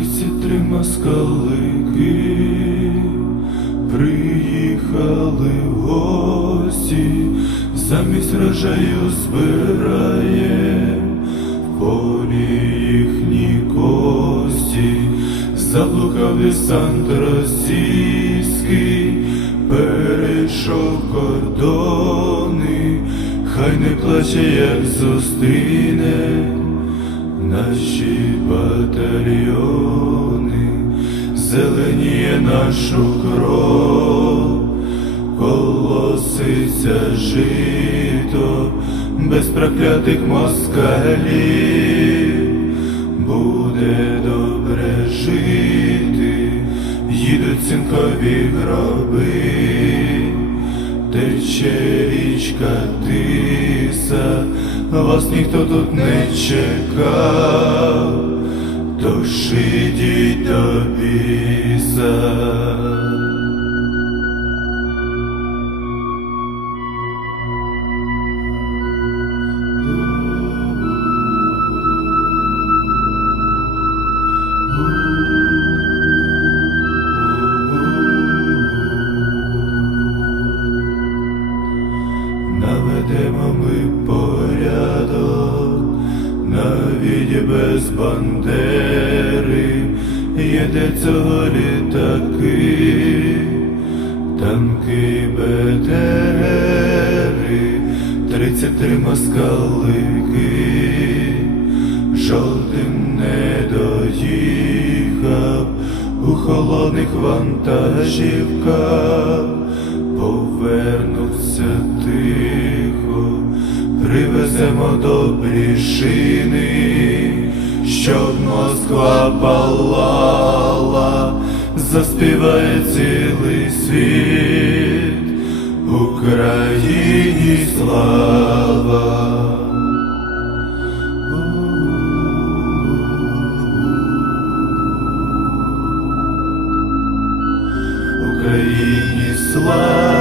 Тридцять три москалики приїхали в гості, замість рожаю збирає. В полі їхні кості, заблукав десант російський, перейшов кордони, хай не плаче, як зустріне наші батальйони, зеленіє нашу кров, колоситься жито без проклятих москалів, буде добре жити, їдуть цинкові гроби. Тече річка вас ніхто тут не чекав, тож ідіть до біса. Навіть без бандери, їде цього літаки, танки БТРи, тридцять три москалики, жоден не доїхав у холодних вантажівках. Повернуться тихо, привеземо добрі шини, щоб Москва палала, заспіває цілий світ, Україні слава. Україні слава.